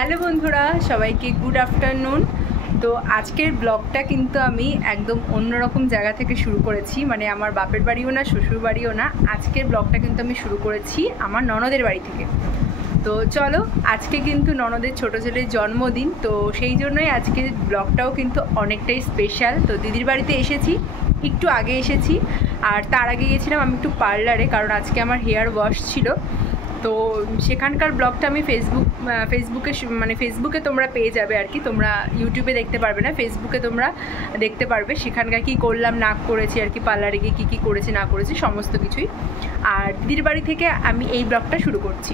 Hello বন্ধুরা, সবাইকে good afternoon. তো আজকের ব্লগটা কিন্তু আমি একদম অন্যরকম জায়গা থেকে শুরু করেছি, মানে আমার বাপের বাড়িও না শ্বশুর বাড়িও না। আজকের ব্লগটা কিন্তু আমি শুরু করেছি আমার ননদের বাড়ি থেকে। তো চলো, আজকে কিন্তু ননদের ছোটো ছেলের জন্মদিন, তো সেই জন্যই আজকের ব্লগটাও কিন্তু অনেকটাই স্পেশাল। তো দিদির বাড়িতে এসেছি, একটু আগে এসেছি, আর তার আগে গিয়েছিলাম আমি একটু পার্লারে, কারণ আজকে আমার হেয়ার ওয়াশ ছিল। তো সেখানকার ব্লগটা আমি ফেসবুকে তোমরা পেয়ে যাবে আর কি। তোমরা ইউটিউবে দেখতে পারবে না, ফেসবুকে তোমরা দেখতে পারবে সেখানকার কি করলাম না করেছি আর কি, পার্লারে গিয়ে কী করেছি না করেছি সমস্ত কিছুই। আর দিদির বাড়ি থেকে আমি এই ব্লগটা শুরু করছি।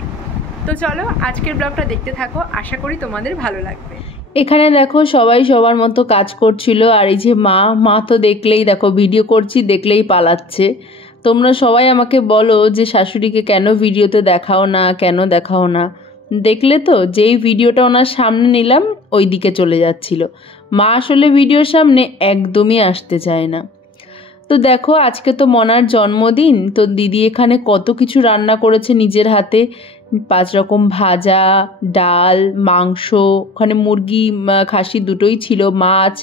তো চলো, আজকের ব্লগটা দেখতে থাকো, আশা করি তোমাদের ভালো লাগবে। এখানে দেখো সবাই সবার মতো কাজ করছিল, আর এই যে মা তো দেখলেই দেখো ভিডিও করছি দেখলেই পালাচ্ছে। তোমরা সবাই আমাকে বলো যে শাশুড়িকে কেন ভিডিওতে দেখাও না। দেখলে তো, যেই ভিডিওটা ওনার সামনে নিলাম ওই দিকে চলে যাচ্ছিল। মা আসলে ভিডিওর সামনে একদমই আসতে চায় না। তো দেখো, আজকে তো মনার জন্মদিন, তো দিদি এখানে কত কিছু রান্না করেছে নিজের হাতে। 5 রকম ভাজা, ডাল, মাংস, ওখানে মুরগি খাসি দুটোই ছিল, মাছ,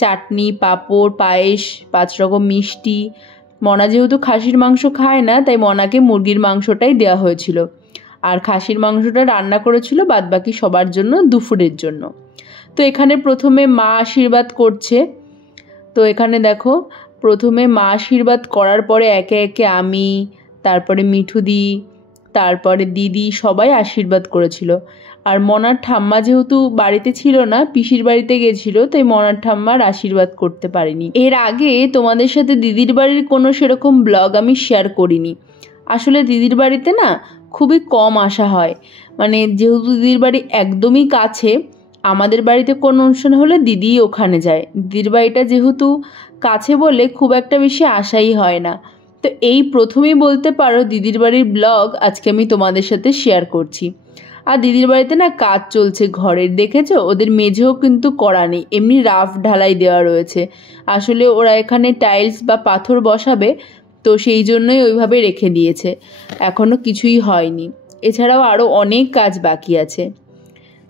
চাটনি, পাঁপড়, পায়েস, 5 রকম মিষ্টি। মনা যেহেতু খাসির মাংস খায় না, তাই মনাকে মুরগির মাংসটাই দেওয়া হয়েছিল, আর খাসির মাংসটা রান্না করেছিল বাদবাকি সবার জন্য দুপুরের জন্য। তো এখানে প্রথমে মা আশীর্বাদ করছে। তো এখানে দেখো, প্রথমে মা আশীর্বাদ করার পরে একে একে আমি, তারপরে মিঠুদি, তারপরে দিদি সবাই আশীর্বাদ করেছিল। আর মনার ঠাম্মা যেহেতু বাড়িতে ছিল না, পিসির বাড়িতে গেছিল, তাই মনার ঠাম্মার আশীর্বাদ করতে পারিনি। এর আগে তোমাদের সাথে দিদির বাড়ির কোনো সেরকম ব্লগ আমি শেয়ার করিনি। আসলে দিদির বাড়িতে না খুবই কম আসা হয়, মানে যেহেতু দিদির বাড়ি একদমই কাছে, আমাদের বাড়িতে কোনো অনুষ্ঠান হলে দিদি ওখানে যায়। দিদির বাড়িটা যেহেতু কাছে বলে খুব একটা বেশি আসাই হয় না। তো এই প্রথমেই বলতে পারো দিদির বাড়ির ব্লগ আজকে আমি তোমাদের সাথে শেয়ার করছি। আর দিদির বাড়িতে না কাজ চলছে ঘরের, দেখেছো ওদের মেঝেও কিন্তু করা নেই, এমনি রাফ ঢালাই দেওয়া রয়েছে। আসলে ওরা এখানে টাইলস বা পাথর বসাবে, তো সেই জন্যই ওইভাবে রেখে দিয়েছে, এখনও কিছুই হয়নি। এছাড়াও আরও অনেক কাজ বাকি আছে।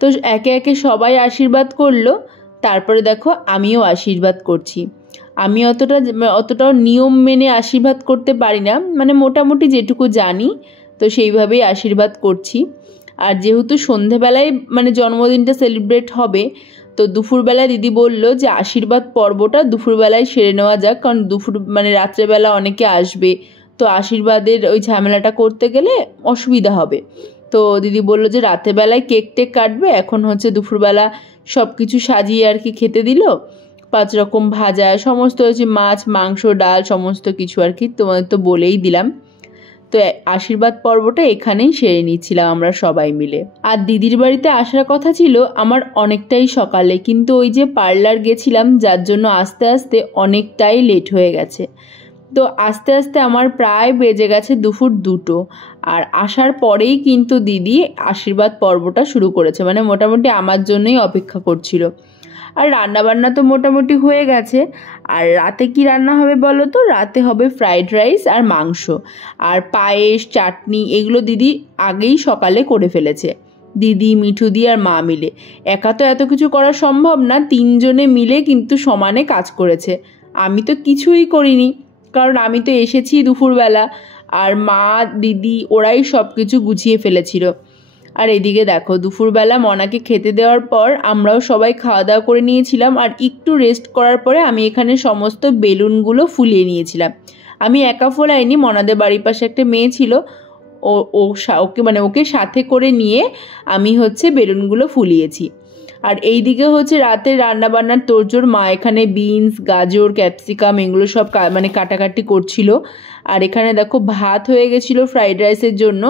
তো একে একে সবাই আশীর্বাদ করলো, তারপরে দেখো আমিও আশীর্বাদ করছি। আমি অতটাও নিয়ম মেনে আশীর্বাদ করতে পারি না, মানে মোটামুটি যেটুকু জানি তো সেইভাবেই আশীর্বাদ করছি। আর যেহেতু সন্ধেবেলায় মানে জন্মদিনটা সেলিব্রেট হবে, তো দুপুরবেলায় দিদি বলল যে আশীর্বাদ পর্বটা দুপুরবেলায় সেরে নেওয়া যাক, কারণ রাত্রেবেলা অনেকে আসবে, তো আশীর্বাদের ওই ঝামেলাটা করতে গেলে অসুবিধা হবে। তো দিদি বলল যে রাতেরবেলায় কেক টেক কাটবে, এখন হচ্ছে দুপুরবেলা সব কিছু সাজিয়ে আর কি খেতে দিল। 5 রকম ভাজা, সমস্ত হচ্ছে মাছ, মাংস, ডাল, সমস্ত কিছু আর কি তোমাদের তো বলেই দিলাম। তো আশীর্বাদ পর্বটা এখানেই সেরে নিচ্ছিলাম আমরা সবাই মিলে। আর দিদির বাড়িতে আসার কথা ছিল আমার অনেকটাই সকালে, কিন্তু ওই যে পার্লার গেছিলাম যার জন্য আস্তে আস্তে অনেকটাই লেট হয়ে গেছে। তো আস্তে আস্তে আমার প্রায় বেজে গেছে দুপুর 2টো। আর আসার পরেই কিন্তু দিদি আশীর্বাদ পর্বটা শুরু করেছে, মানে মোটামুটি আমার জন্যই অপেক্ষা করছিল। আর রান্নাবান্না তো মোটামুটি হয়ে গেছে। আর রাতে কি রান্না হবে বলো তো? রাতে হবে ফ্রাইড রাইস আর মাংস, আর পায়েস, চাটনি, এগুলো দিদি আগেই সকালে করে ফেলেছে। দিদি, মিঠুদি আর মা মিলে। একা তো এত কিছু করা সম্ভব না, 3 জনে মিলে কিন্তু সমানে কাজ করেছে। আমি তো কিছুই করিনি, কারণ আমি তো এসেছি দুপুরবেলা, আর মা, দিদি ওরাই সব কিছু গুছিয়ে ফেলেছিল। আর এদিকে দেখো, দুপুরবেলা মনাকে খেতে দেওয়ার পর আমরাও সবাই খাওয়া দাওয়া করে নিয়েছিলাম, আর একটু রেস্ট করার পরে আমি এখানে সমস্ত বেলুনগুলো ফুলিয়ে নিয়েছিলাম। আমি একা ফোলাইনি, মনাদের বাড়ির পাশে একটা মেয়ে ছিল, ওকে সাথে করে নিয়ে আমি হচ্ছে বেলুনগুলো ফুলিয়েছি। আর এই দিকে হচ্ছে রাতে রান্নাবান্নার তোড়জোড়, মা এখানে বিনস, গাজর, ক্যাপসিকাম এগুলো সব কাটাকাটি করছিল। আর এখানে দেখো ভাত হয়ে গেছিলো ফ্রাইড রাইসের জন্য,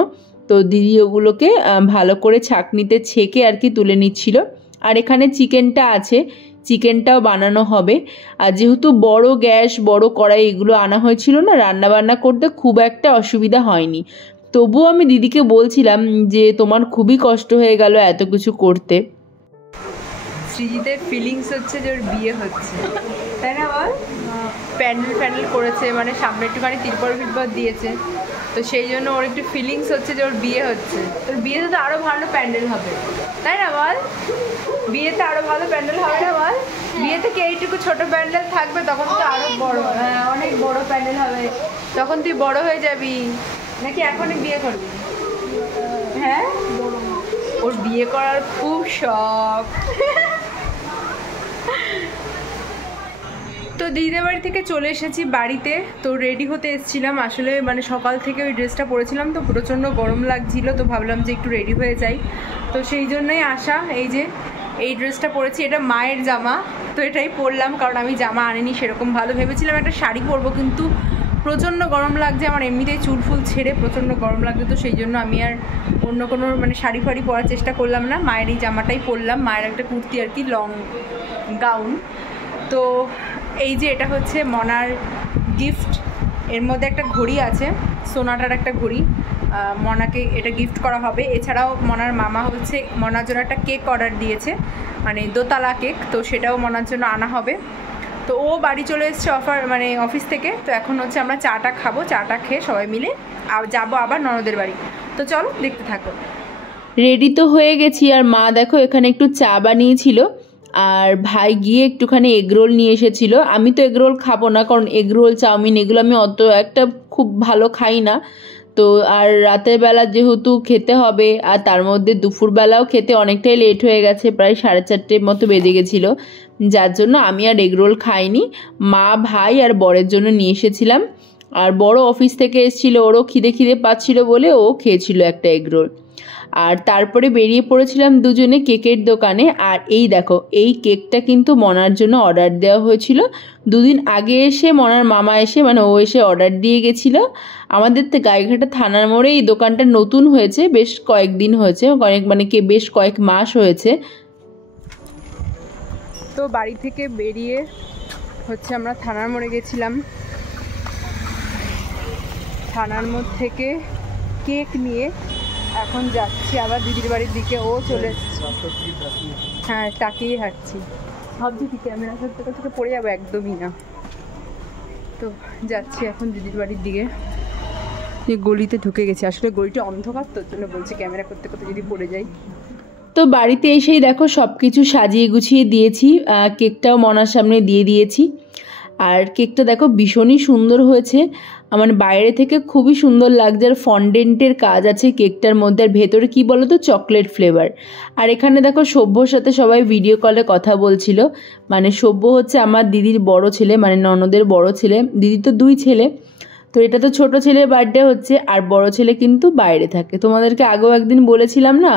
তো দিদি ওগুলোকে ভালো করে ছাঁকনিতে ছেঁকে আর কি তুলে নিচ্ছিল। আর এখানে চিকেনটা আছে, চিকেনটাও বানানো হবে। আর যেহেতু বড় গ্যাস, বড় কড়াই এগুলো আনা হয়েছিল না, রান্নাবান্না করতে খুব একটা অসুবিধা হয়নি। তবুও আমি দিদিকে বলছিলাম যে তোমার খুবই কষ্ট হয়ে গেল এত কিছু করতে। সৃজিতের ফিলিংস হচ্ছে যে ওর বিয়ে হচ্ছে, তাই না বল? প্যান্ডেল করেছে, মানে সামনে একটুখানি তিরপল দিয়েছে। তো তো সেই জন্য ওর একটু ফিলিংস হচ্ছে যে ওর বিয়ে হচ্ছে। তোর বিয়েতে তো আরও ভালো প্যান্ডেল হবে, তাই না বল? বিয়েতে আরও ভালো প্যান্ডেল হবে না বল? বিয়েতে কি এইটুকু ছোট প্যান্ডেল থাকবে? তখন তো আরও বড়, হ্যাঁ অনেক বড় প্যান্ডেল হবে। তখন তুই বড় হয়ে যাবি, নাকি এখনই বিয়ে করবি? হ্যাঁ, ওর বিয়ে করার খুব শখ। তো দিদিদের বাড়ি থেকে চলে এসেছি বাড়িতে। তো রেডি হতে এসেছিলাম, আসলে মানে সকাল থেকে ওই ড্রেসটা পরেছিলাম তো প্রচণ্ড গরম লাগছিল, তো ভাবলাম যে একটু রেডি হয়ে যাই। তো সেই জন্যই আসা। এই যে এই ড্রেসটা পরেছি, এটা মায়ের জামা, তো এটাই পরলাম কারণ আমি জামা আনিনি সেরকম ভালো। ভেবেছিলাম একটা শাড়ি পরবো, কিন্তু প্রচণ্ড গরম লাগছে, আমার এমনিতেই চুল ফুল ছেড়ে প্রচণ্ড গরম লাগছে। তো সেই জন্য আমি আর অন্য কোনো মানে শাড়ি ফাড়ি পরার চেষ্টা করলাম না, মায়ের এই জামাটাই পরলাম, মায়ের একটা কুর্তি আর কি, লং গাউন। তো এই যে এটা হচ্ছে মনার গিফট, এর মধ্যে একটা ঘড়ি আছে, সোনাটার একটা ঘড়ি, মনাকে এটা গিফট করা হবে। এছাড়াও মনার মামা হচ্ছে মনার জন্য একটা কেক অর্ডার দিয়েছে, মানে দোতলা কেক, তো সেটাও মনার জন্য আনা হবে। তো ও বাড়ি চলে এসছে অফিস থেকে। তো এখন হচ্ছে আমরা চাটা খাবো, চাটা খেয়ে সবাই মিলে যাবো আবার ননদের বাড়ি। তো চলো দেখতে থাকো। রেডি তো হয়ে গেছি, আর মা দেখো এখানে একটু চা বানিয়েছিল, আর ভাই গিয়ে একটুখানি এগরোল নিয়ে এসেছিল। আমি তো এগরোল খাবো না, কারণ এগরোল চাউমিন এগুলো আমি অত একটা খুব ভালো খাই না। তো আর রাতের বেলা যেহেতু খেতে হবে, আর তার মধ্যে দুপুরবেলাও খেতে অনেকটাই লেট হয়ে গেছে, প্রায় 4:30 মতো বেজে গেছিলো, যার জন্য আমি আর এগরোল খাইনি। মা, ভাই আর বরের জন্য নিয়ে এসেছিলাম। আর বড় অফিস থেকে এসেছিল, ওরও খিদে পাচ্ছিল বলে ও খেয়েছিল একটা এগরোল। আর তারপরে বেরিয়ে পড়েছিলাম দুজনে কেকের দোকানে। আর এই দেখো, এই কেকটা কিন্তু মনার জন্য অর্ডার দেওয়া হয়েছিল 2 দিন আগে। এসে মনার মামা এসে মানে ও এসে অর্ডার দিয়ে গেছিলো। আমাদের তো গাইঘাটা থানার মোড়ে এই দোকানটা নতুন হয়েছে, বেশ কয়েকদিন হয়েছে, বেশ কয়েক মাস হয়েছে। তো বাড়ি থেকে বেরিয়ে হচ্ছে আমরা থানার মোড়ে গেছিলাম, থানার মোড় থেকে কেক নিয়ে এখন যাচ্ছি আবার দিদির বাড়ির দিকে। ও চলে এসছে, হ্যাঁ তাকিয়ে হাঁটছি, ভাবছি কি ক্যামেরা থেকে পড়ে যাবো, একদমই না। তো যাচ্ছি এখন দিদির বাড়ির দিকে। গলিতে ঢুকে গেছি, আসলে গলিটা অন্ধকার, তোর জন্য বলছি ক্যামেরা করতে করতে যদি পড়ে যাই। তো বাড়িতে এসেই দেখো সব কিছু সাজিয়ে গুছিয়ে দিয়েছি, কেকটাও মনার সামনে দিয়ে দিয়েছি। আর কেকটা দেখো ভীষণই সুন্দর হয়েছে, আমার বাইরে থেকে খুবই সুন্দর লাগছে। আর ফন্ডেন্টের কাজ আছে কেকটার মধ্যে, আর ভেতরে কী বলো তো চকলেট ফ্লেভার। আর এখানে দেখো সভ্যর সাথে সবাই ভিডিও কলে কথা বলছিল, মানে সভ্য হচ্ছে আমার দিদির বড় ছেলে, মানে ননদের বড় ছেলে, দিদি তো 2 ছেলে। তো এটা তো ছোট ছেলের বার্থডে হচ্ছে, আর বড় ছেলে কিন্তু বাইরে থাকে। তোমাদেরকে আগেও একদিন বলেছিলাম না,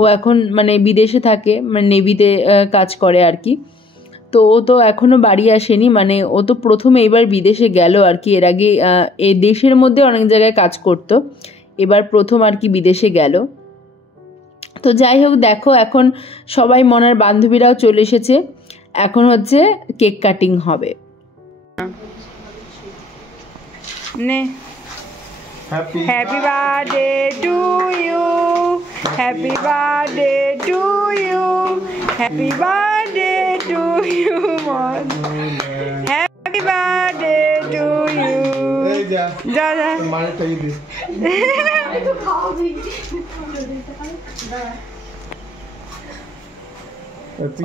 ও এখন মানে বিদেশে থাকে, মানে নেভিতে কাজ করে আর কি। তো ও তো এখনও বাড়ি আসেনি, মানে ও তো প্রথমে এবার বিদেশে গেল আর কি, এর আগে এই দেশের মধ্যে অনেক জায়গায় কাজ করতো, এবার প্রথম আর কি বিদেশে গেল। তো যাই হোক, দেখো এখন সবাই মনার বান্ধবীরাও চলে এসেছে, এখন হচ্ছে কেক কাটিং হবে। নে happy birthday to you, happy birthday to you, happy birthday to you, happy birthday to you. যা যা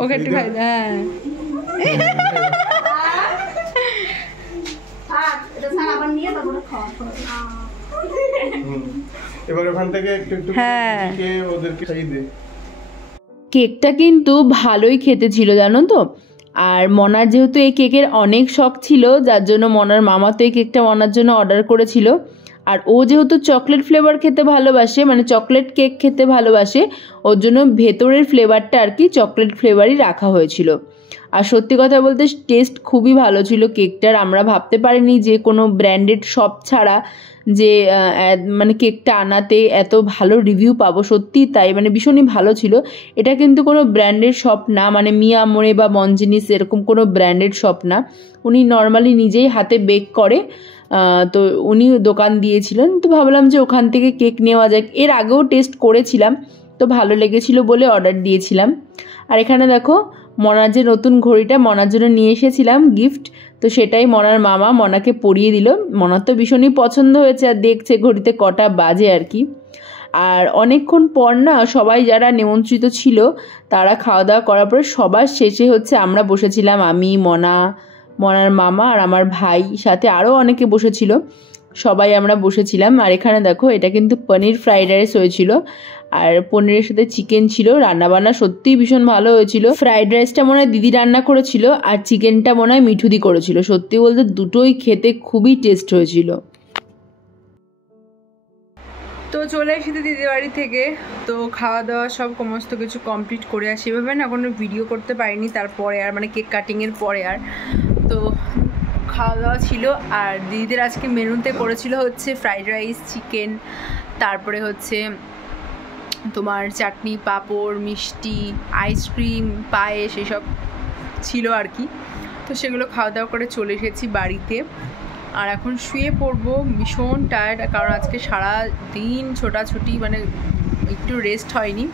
ওকে একটু খাই। হ্যাঁ এবার ওখান থেকে একটু ওদেরকে খাইয়ে দে। কেকটা কিন্তু ভালোই খেতে ছিল জানো তো। আর মনার যেহেতু এই কেকের অনেক শখ ছিল, যার জন্য মনার মামা তো এই কেকটা মনার জন্য অর্ডার করেছিল। আর ও যেহেতু চকলেট ফ্লেভার খেতে ভালোবাসে, মানে চকলেট কেক খেতে ভালোবাসে, ওর জন্য ভেতরের ফ্লেভারটা আর কি চকলেট ফ্লেভারই রাখা হয়েছিল। আর সত্যি কথা বলতে টেস্ট খুবই ভালো ছিল কেকটার। আমরা ভাবতে পারিনি যে কোনো ব্র্যান্ডেড শপ ছাড়া যে মানে কেকটা আনাতে এত ভালো রিভিউ পাবো, সত্যি তাই, মানে ভীষণই ভালো ছিল। এটা কিন্তু কোনো ব্র্যান্ডেড শপ না, মানে মিয়া মোড়ে বা মনজিনিস এরকম কোনো ব্র্যান্ডেড শপ না, উনি নর্মালি নিজেই হাতে বেক করে। তো উনি দোকান দিয়েছিলেন, তো ভাবলাম যে ওখান থেকে কেক নেওয়া যাক। এর আগেও টেস্ট করেছিলাম, তো ভালো লেগেছিল বলে অর্ডার দিয়েছিলাম। আর এখানে দেখো মনার যে নতুন ঘড়িটা মনার জন্য নিয়ে এসেছিলাম গিফট, তো সেটাই মনার মামা মনাকে পরিয়ে দিল। মনার তো ভীষণই পছন্দ হয়েছে আর দেখছে ঘড়িতে কটা বাজে আর কি। আর অনেকক্ষণ পর না সবাই যারা নিমন্ত্রিত ছিল তারা খাওয়া দাওয়া করার পরে সবার শেষে হচ্ছে আমরা বসেছিলাম, আমি, মনার মামা আর আমার ভাই, সাথে আরও অনেকে বসেছিল, সবাই আমরা বসেছিলাম। আর এখানে দেখো এটা কিন্তু পনির ফ্রাইড রাইস হয়েছিল আর পনিরের সাথে চিকেন ছিল। রান্নাবান্না সত্যিই ভীষণ ভালো হয়েছিল। ফ্রাইড রাইসটা মনে হয় দিদি রান্না করেছিল আর চিকেনটা মনে হয় মিঠুদি করেছিল। সত্যি বলতে দুটোই খেতে খুবই টেস্ট হয়েছিল। তো চলে এসেছি দিদির বাড়ি থেকে, তো খাওয়া দাওয়া সব সমস্ত কিছু কমপ্লিট করে আসি। এভাবে না কোনো ভিডিও করতে পারিনি তারপরে আর, মানে কেক কাটিংয়ের পরে আর। তো খাওয়া দাওয়া ছিল আর দিদিদের আজকে মেনুতে করেছিল হচ্ছে ফ্রাইড রাইস, চিকেন, তারপরে হচ্ছে তোমার চাটনি, পাঁপড়, মিষ্টি, আইসক্রিম, পায়েস এসব ছিল আর কি। তো সেগুলো খাওয়া দাওয়া করে চলে এসেছি বাড়িতে। আর এখন শুয়ে পড়বো, ভীষণ টায়ার্ড, কারণ আজকে সারা দিন ছোটাছুটি, মানে একটু রেস্ট হয়নি।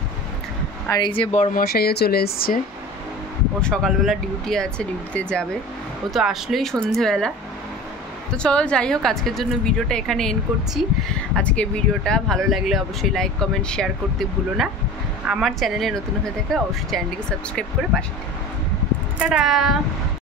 আর এই যে বড়মশাইও চলে এসছে, ও সকালবেলা ডিউটি আছে, ডিউটিতে যাবে, ও তো আসলেই সন্ধেবেলা। তো চলো যাই হোক, আজকের জন্য ভিডিওটা এখানে এন্ড করছি। আজকের ভিডিওটা ভালো লাগলে অবশ্যই লাইক, কমেন্ট, শেয়ার করতে ভুলো না। আমার চ্যানেলে নতুন হয়ে থাকে অবশ্যই চ্যানেলটিকে সাবস্ক্রাইব করে পাশে। টাটা।